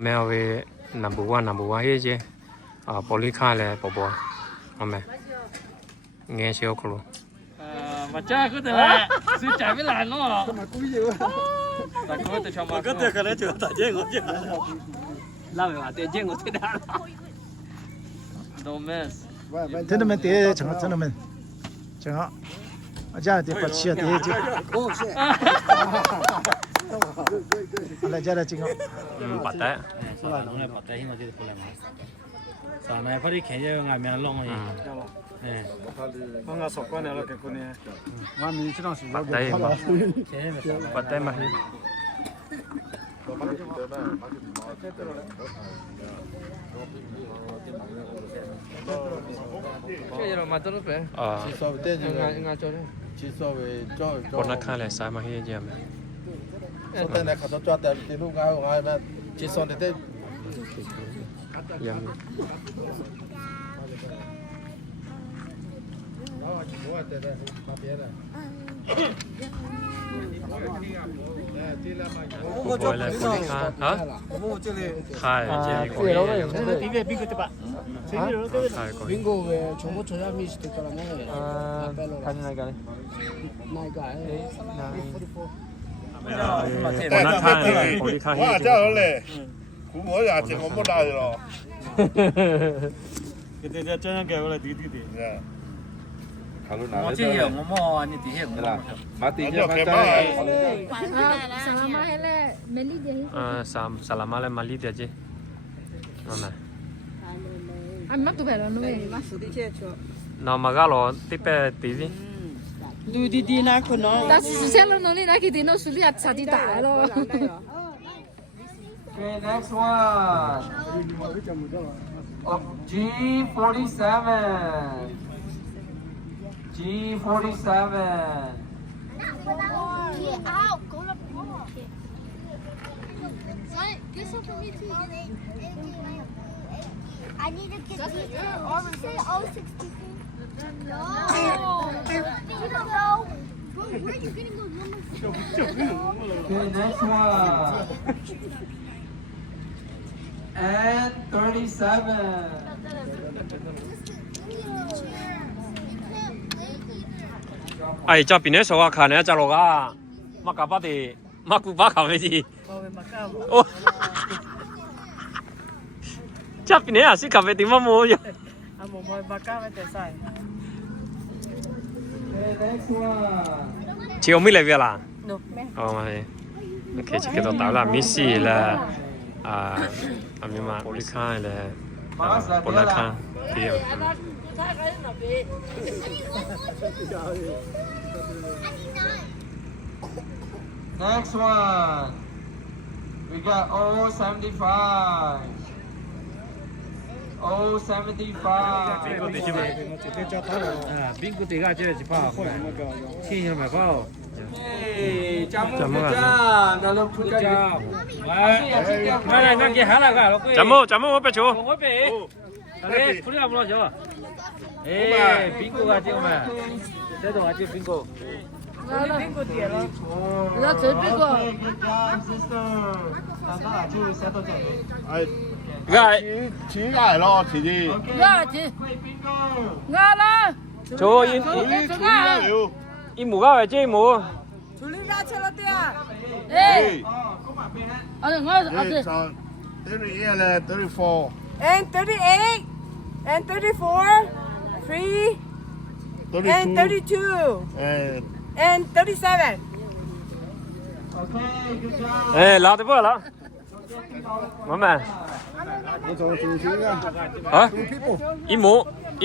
Mèo về number one hết chứ. Poly khai là bỏ. Mẹ. Nghe siêu cool. Mà cha cứ thế là suy chạy với lại nó. Mà cúi gì quá. Ta có thể cho mà. Có thể cái này chưa tại chứ ngon chứ. Làm mà tiền chứ ngon thế đã. Don't miss. Thế nó mình tiền chẳng thế nó mình. Chẳng hạn. Ở nhà thì bắt chia tiền chứ. Lại ra là chính không? Bắt đấy. Sao là nó lại bắt tay mà chỉ được làm. Sao này phải đi khéo cho ngày mình long rồi. Nè. Con ngà sọc con này là cái con này. Mà mình chỉ đang sử dụng Đây mà. Bắt tay mà. Cái gì mà tôi nó phải. chỉ so với tên Nga cho đấy. chỉ so với cho Con nó khai là sai mà hết chứ mà. số tên này khá cho tên thì lúc ngay mà chỉ so với tên Yum. Gọi là poly khai. Hả? Khai chứ có gì. 이게 빙고 때 봐. Khai có. 빙고 왜 정보 조작 미스도 있더라며. Cái này cái. 나이가 Con nó khai là poly khai hết chứ. cũng mỗi nhà chỉ có một đời rồi. cái tên chân cái là tí. Nó chỉ hiểu nó anh thì hiểu nó. Mà tí cho cái mà Sama hele meli dia. Salama là Mali dia chứ. Nó này. Anh mắc tụi bé rồi nó về. Nó mà gà lo tiếp tí gì. Du di na ko no. Ta sẽ lo nó đi ra cái nó xử lý hạt sạch đi tả lo. Okay, next one. G47. G47. Get out, go to ball. Get some for me too. I need to get all of say 062. No. No. Where are you getting those numbers? Okay, next one. And 37. Ai cho bên này số à khả năng cho lo à. Mà cả bắt thì mà cũng bắt khảo cái gì. Ô. Cho bên này à xin khảo về tiếng mà mua vậy. Okay, next one. Chiều mới lại về là. Mà thì. Ok, chỉ cái đó tạo là Missy là anh mà poly khai là poly khai thì Next one. We got 075. 075. Bingo thì ra chơi chỉ phá khỏi nó cái khi mà bao Chào mừng nào lúc chút chào. Này này cái hả là cái lúc. chấm mốt bé chú. Ngồi bể. Đấy, phụ liệu bao giờ? Ê, bingo cái chứ mà. Thế đồ cái bingo. Bingo tiền rồi. Nó chơi bingo. Gái. chỉ ngại lo thì gì. Ngã chị. Ngã là. Chú im mũ gạo chứ im mũ. Ê. Ngã Hey, son, 38 là 34. And 38 and 34 3 and 32 and 37. Okay, good job. Ê, lao tới bữa lao. Mẹ. Hả? Im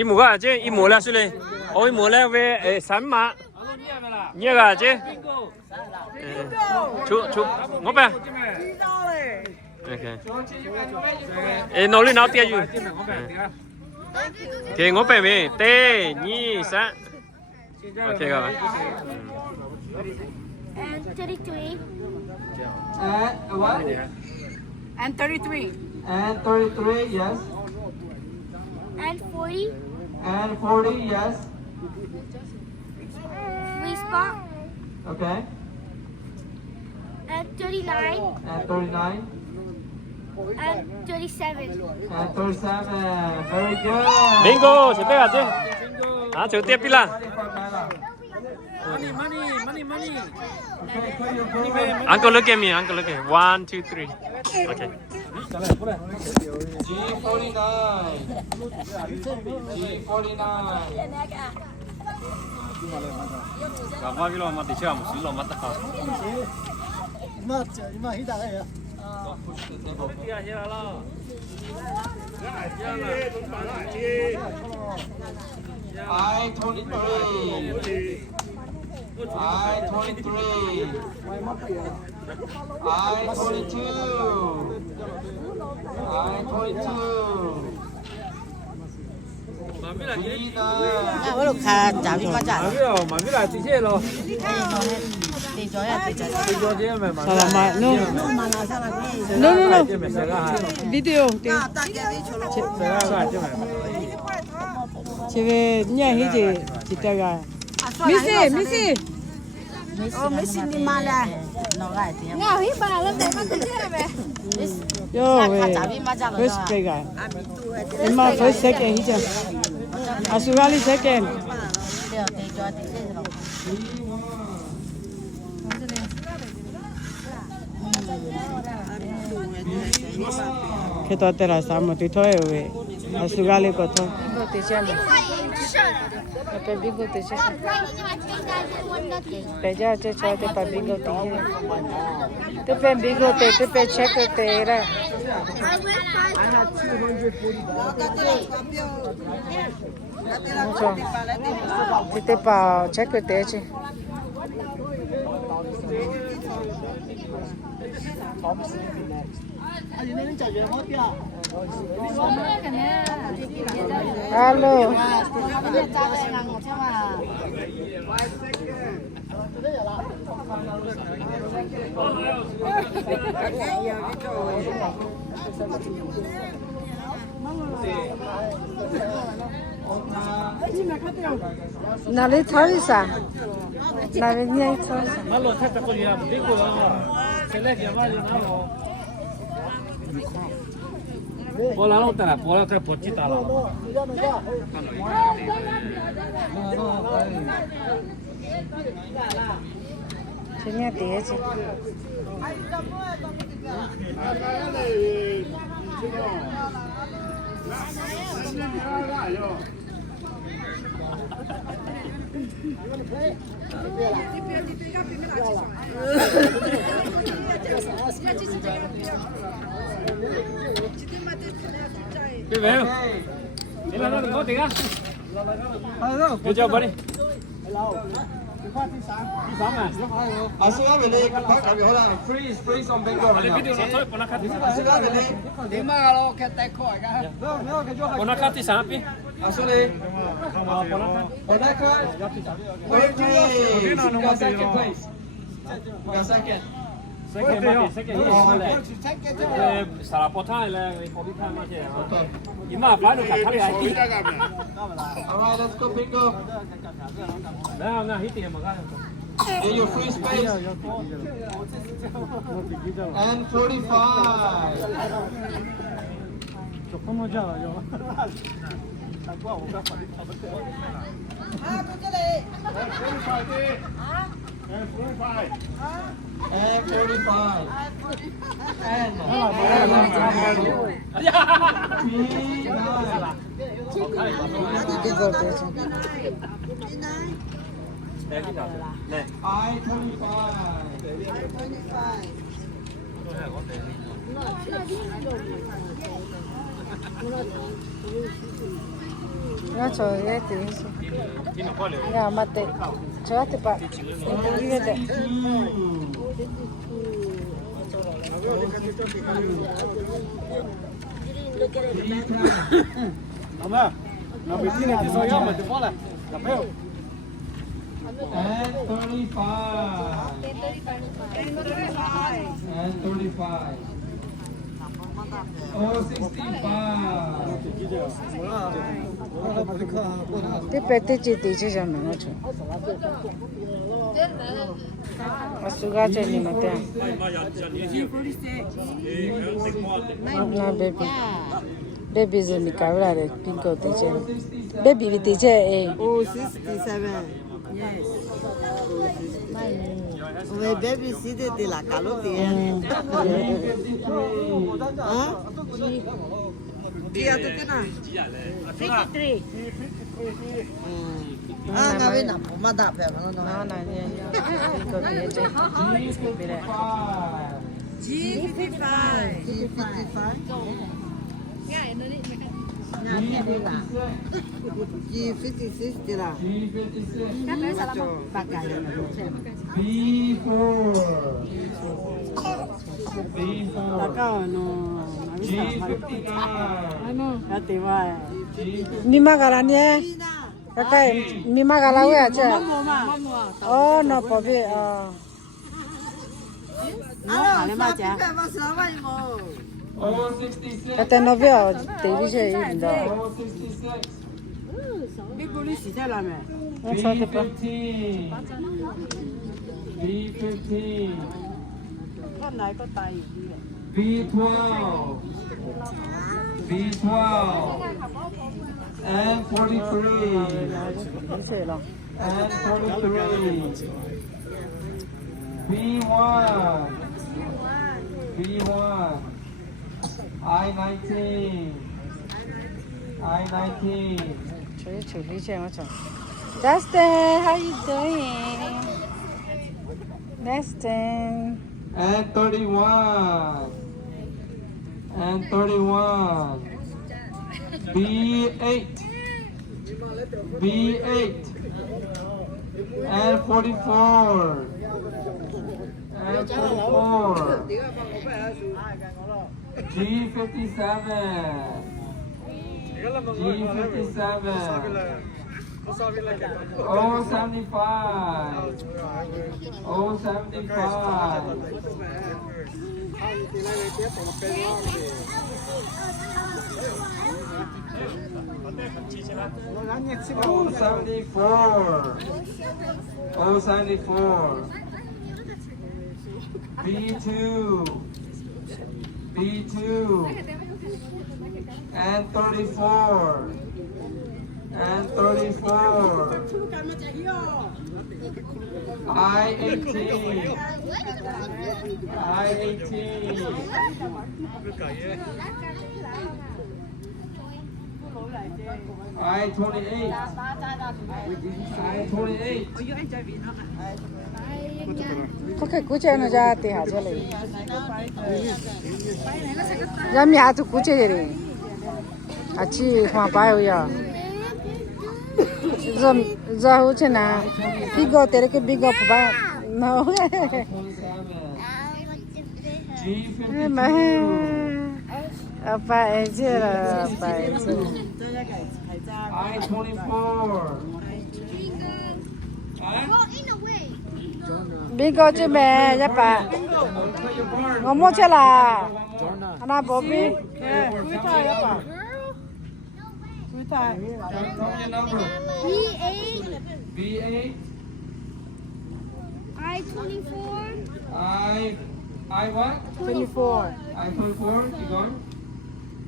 mũ gạo chứ im mũ là suy lên. Ôi im mũ là về sắm mà. Nhớ gạo chứ. Chú ngó bé. Ok. Ê, nó lên nó tia gì? Ok, ngó bé mi. Tê, nhì, sa. Ok các bạn. And 33. And what? And 33. And 33, yes. And 40. And 40, yes. Free spot. Okay. And 39. And 39. 37. And 37. Very good. Bingo, chuẩn bị chưa? À, Triều Tiên pila. Money, money, money, money. Uncle, look at me. Uncle, look at me. 1, 2, 3. Okay. G49. G49. Gava vilo mà đi chơi một xíu lòng mắt ta. 이마 히다 해요. I-23. I-23. I-22. I-22. Ở lúc khá chả biết 맞아. mà biết là tí xe rồi. Đi cho ya, đi cho. Đi cho chứ mà. Salamat, no. No, no, no. Video. 집에 냐 해지 기타가. 미시, 미시. 미시 니 말아. 너가 돼요. Nga hít bà lên để bắt thế này mẹ. Yo, 왜? First bigger. Emma first second hija. Asugali second. Kita teras sama tu thôi we. Asugali ko thôi. Bingo teacher. Apa bingo teacher? Peja je chate pa bingo teacher. Tu pe bingo te tu pe check te ra. Mucho. Te pa check te che. Alo. Nali tharisa. Nali nyai tharisa. Malo thata ko ya bingo la. Select ya mali na lo. Bola lo ta, bola ta pochita la. Sini dia je. Đi về không? Đi là nó đừng có tiền á. Đi cho bữa đi. Asuga beli kan pak kami orang freeze on bingo. Ada video nak tahu pernah kati. Asuga beli. Di mana kalau kita koi kan? Pernah kati sapi. Asuli. Pernah koi. Wait, second place. Second. Second mati, second ini. Salah potong le, kopi kan mati. Ima apa tu kat kali lagi. Alright, let's go bingo. Nah, hit yang makan. In your free space. And 45. 조금 오자 요. And 45. And 45. And Nga choye te. Nga mate. Choate pa. Ini de. Mama, na bikin di soya mate bola. Kapel. And 35. And 35. Oh, 65. Te pete che te che jamme nga cho. အဆူကကျနေမတဲ့ နာဘေဘီဘေဘီဇနီကာလာတဲ့ပင်ကိုတေချေဘေဘီတေချေအေး Oh, 67. Yes. Oh, baby, see the la calote. Huh? Dia tu kena. 53 Ah, kami nak mada pe mana နာနာနေပင်ကိုတေချေပြေတဲ့ G55. G55. G56 dia lah. Pakai Takau no. Ano? Ate wa. မိမကလာနေကဲမိမကလာဝဲချေအော်နော်ပေါ်ပြေအော် Ano? Macam apa selama ni mo? ကတဲ့နော်ပြေတေးပြီးချေရင်တော့ Big police is there lah me. ဆောက်တဲ့ပါ B15 Kau naik kau tai. B12 B12 and 43 ဆေးလော and 43 B1 B1 I19 I19 ချွေးချွေးလေးချေမချော Justin how you doing Justin and 31 and 31 B8 B8 and 44 and 44 G57 G57 075 074 B2 and 34 and 34 I18 I28 có cái cú chơi nó ra thì hả cho lấy ra nhà tụ cú chơi rồi à chị hoa bao giờ giờ hú chơi nào bigo tere cái bigo ba no mà apa aja lah apa aja I24 bigo chơi mẹ ya pa ngom mo chơi là ana bobby Tell me your number. B8 B8 I24 I what? 24 I24, you going?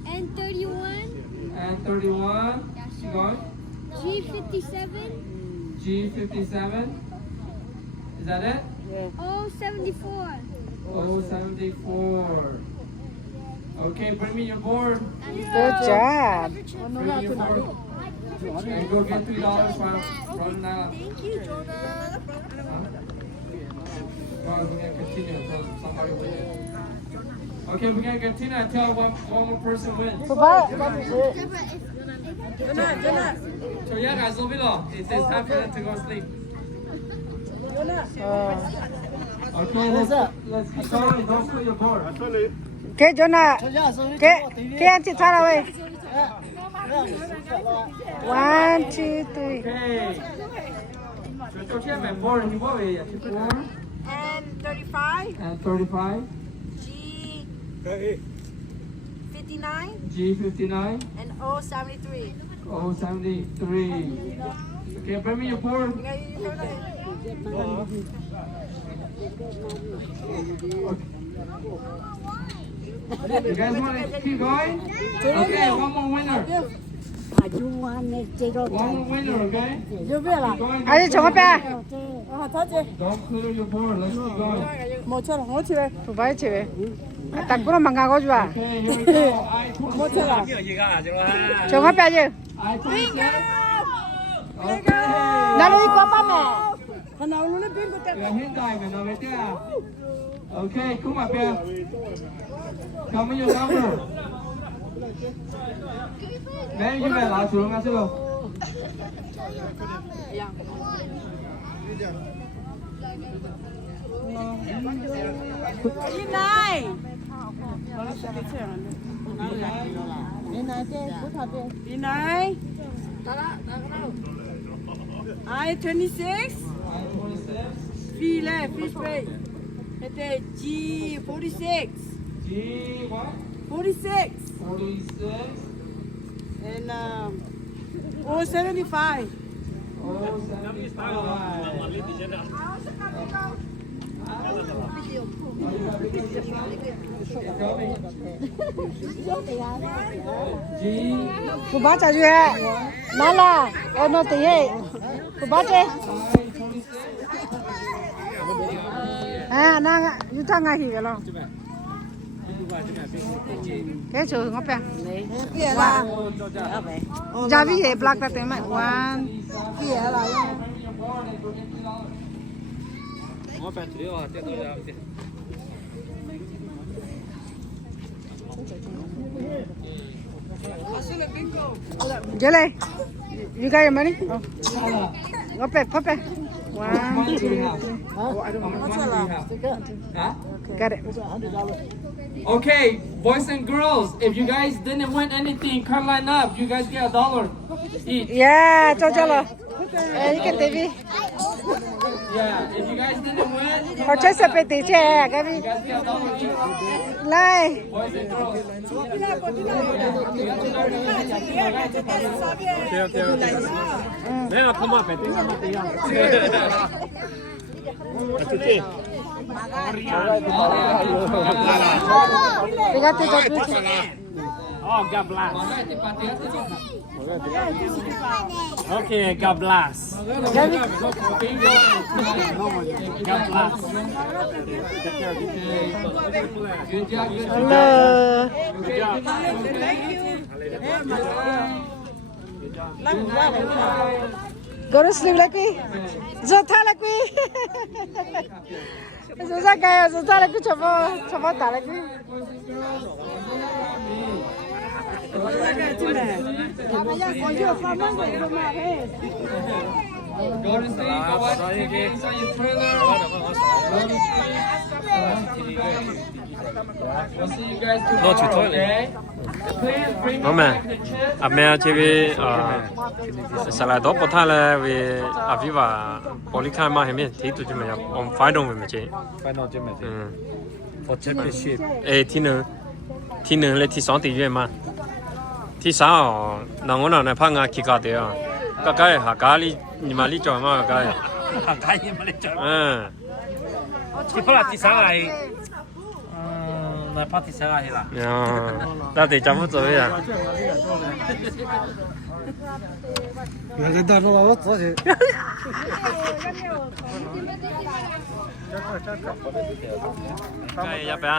and 31 And 31, you going? G57 G57. Is that it? O74 074. Okay, bring me your board. good job Bring me your board. And go get $3 from Nala. Thank you, Jonah. Well, we're gonna continue until somebody wins. Okay, we're gonna continue until one more person wins. ba So yeah, guys, it's time for them to go sleep. Okay, let's be sorry. Don't put your board. cái chỗ nào cái anh chị thoa đâu ơi 1 2 3 Okay. So check my board. You what way? 4 And 35. and 35. G59 G59. and 073. 073. Okay, bring me your board. You guys want to keep going? Okay, one more winner. One more winner, okay? Keep going. 哎，怎么办？ Don't clear your board. Let's keep going. 没错了，我去呗，不白去呗。但不能忙干过去吧？ Okay, here we go. I 错了， 26. 怎么办去？ I 26. Okay. 哪里有光板没？ Your hand diamond over there. Okay, come up here. Come on your number. Đây như vậy là xuống ngay chưa? I 26. Filet, fish bait. It's G 46. G what? 46. 46. And 075. Oh, 不把这去，拿了，我弄对耶，不把这。哎，那个有这个去了。cái chỗ ngọc bè, giá vì vậy black là tiền mày one, giờ này, you got your money? Ngọc bè, pop bè, one, two, got it. Okay, boys and girls, if you guys didn't win anything, come line up. You guys get $1 each. Yeah, cho rồi. You can TV. Yeah, if you guys didn't win, Họ chơi sập tí chè cái gì? you guys get $1 each. Này. Boys and girls. 내가 토마 배팅 한번 뛰어. 어떻게? Fíjate yo tú. Oh, gablas. Okay, gablas. Gablas. Good job, good job. Hello. Good job. Go to sleep like we. Zota like we. Zota kaya zota like we chapa ta like we. Go to sleep. Go watch the games on your trailer. We'll see you guys No, to tomorrow, toilet. okay? Please bring me Mama, back the chips. à mẹ chỉ vì sau lại đó bắt thai là vì à vì và polycam mà hiện thì tụi chúng mình ông phải đồng với chị. Phải nói cho mày thế. For championship. Ê thì nữa là thì sáng tỷ mà thì sao nào ngón nào này phang à kia cả đấy à cái hả cái li nhưng mà li cho mà cái cái gì mà lại chơi. thì phải là thì sáng này Này party sáng ai là? ta thì chăm chút rồi à người ta nó bảo tôi gì cái gì vậy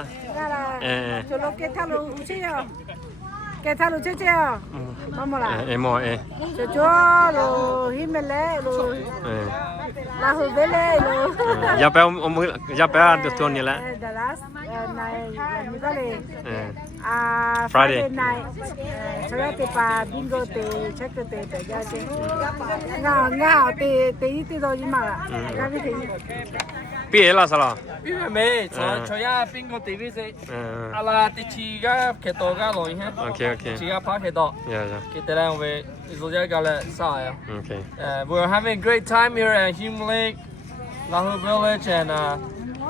Cho nó cái thằng nó chơi à? Cái thằng nó chơi à? Mama là. em mua Cho rồi him lệ rồi. Lahu về lệ rồi. ya bé ya bé được tuần như là The last night như cái này. Friday night. Saya tipa bingo te check te ya che. Nga te rồi nhưng mà. Cái gì? biết là sao Biết mày, cho ya bingo TV sẽ. Ala thì chỉ cái cái đồ cái rồi ha. okay Chỉ cái phá cái đồ. yeah Cái tên là về rồi cái cái là sao à? okay We're having a great time here at Hume Lake, Lahu Village, and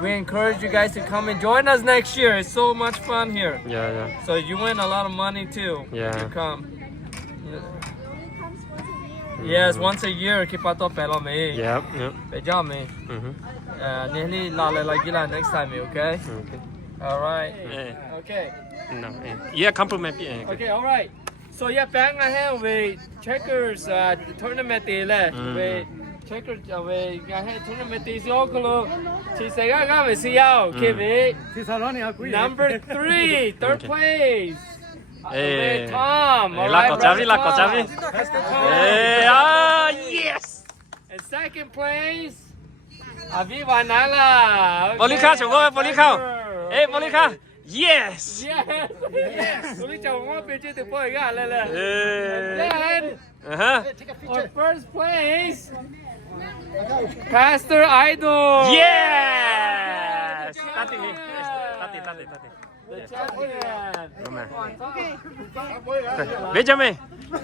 we encourage you guys to come and join us next year. It's so much fun here. yeah So you win a lot of money too. Yeah. If you come. Yes, once a year keep out of fellow me. Yep, yep. Good job, me. Nearly like next time, okay? Okay. All right. Eh, Okay. no, yeah, compliment. Okay, all right. So yeah, back ahead with checkers tournament with checkers with tournament is all close. She said, "I got to see you, Kevin." Number 3, third place. Tom. La Cochavi. Yes. And second place, Aviva Nala. Polika, Polika. Yes. Yes. Polika, one picture the boy got. And then, on first place, Pastor Idol. Yes. Tati. The champion. Okay. Benjamin.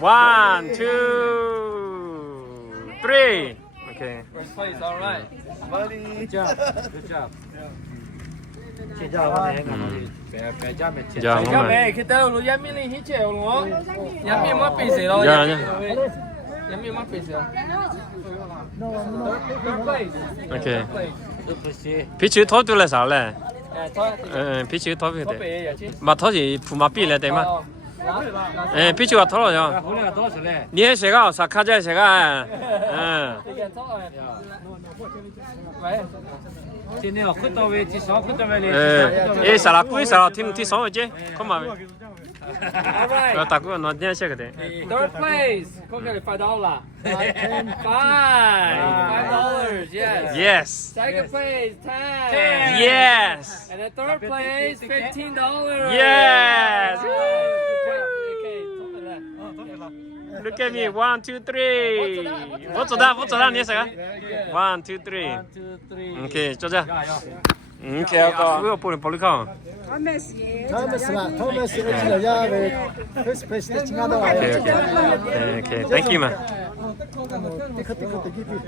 1, 2, 3. Okay. First place, all right. Good job. Chị cho con này phải cho mẹ chị. Dạ, Cái mẹ khi tao lu yami lên hít chèo luôn á. Yami mất bị gì rồi? Dạ. Yami mất bị gì rồi? Third place. Okay. Good place. 피치 토들래 살래. thôi. 피치 토비 Có 돼. bị vậy chứ? 마 토지 부마 삐래 되마. 피치가 토로요. 우리가 도와줄래? 니에 제가 사카자 제가.今天要看到位，至少看到位에 사라 꾸이 사라 팀 성어 이제. 그만. All right. 다고 너 내가 시작해 돼. Third place. Có cái $5. $5. Yes. Yes. Second place, 10. Yes. And then third place, $15. Yes. Okay, Look at me. 1, 2, 3. 못走다你谁啊 1, 2, 3. 오케이, 쪼자. 오케이, 아까 왜 보내 볼까? 토마스 어찌나야 왜 페이스 칭하다 와요. 오케이. Thank you, man.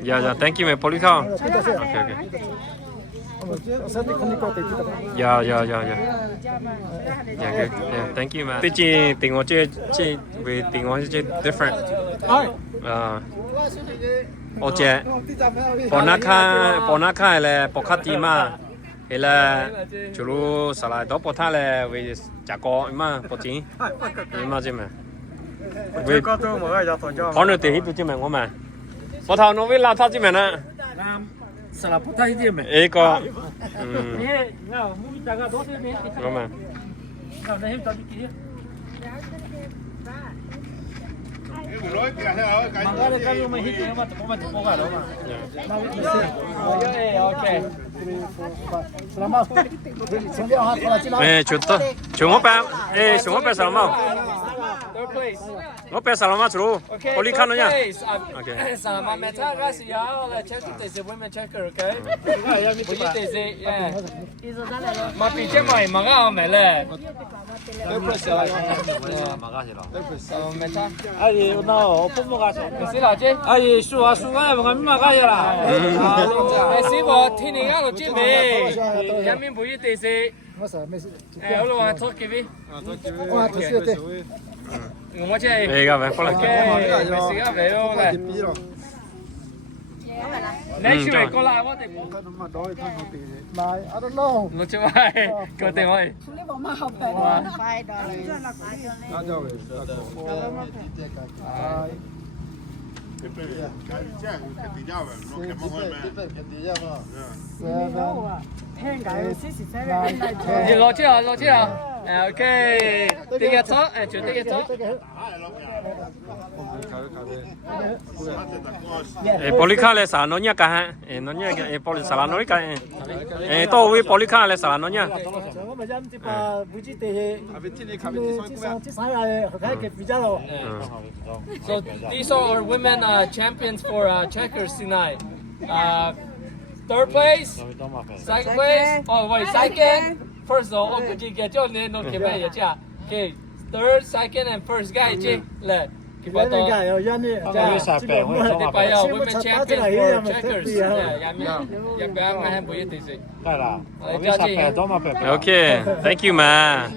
야, thank you, man. 볼까? 오케이. 야. Thank you, man. 毕竟电话这为电话这 different. 어제 보나카에 보카티마 해라 주로 살아도 보타래 왜 자고 이마 보지 이마지마 왜 것도 먹어야 더 오늘 때 히부지면 오마 보타 노빌 라타지면은 살아보다 이제 매. 이거 예, 야, 몸이 작아 도세 매. 그러면 나 힘 따지기. 망가를 가지고 힘이 얼마 더 보면 더 먹어야 돼. Okay. 네 좋다 종업배 사람아 Third place. ngop배 사람아 주로 Okay. 볼리 카노냐 Okay. Sama meta kasi ya, la check the women checker, okay? Yeah. Ma piche mai maga mele. Meta. 아니, 너 뽀뽀 가서. Si la che. 아니, 수가 뭔가 민마 가야라. Si bo thini ga lo chi me. Yamin bu yi te se. Lo wa thok ki vi. Ngoma che. 내가 왜 콜라 Okay. Si ga ve yo la. Next week ko la wa te. I don't know. Lo che vai. Ko te mai. Thì lo chưa? Ok. Đi cái top, chuyển đi cái top. 볼리카레 사노냐 까 노냐 볼리 살아노니까 또 우리 볼리카레 사노냐 So these are our women champions for checkers tonight. Third place, second place. Oh wait, second. First though, okay, get your name. Okay, third, second, and first guy. Le. Women champions for checkers. Đây là. Okay, thank you man.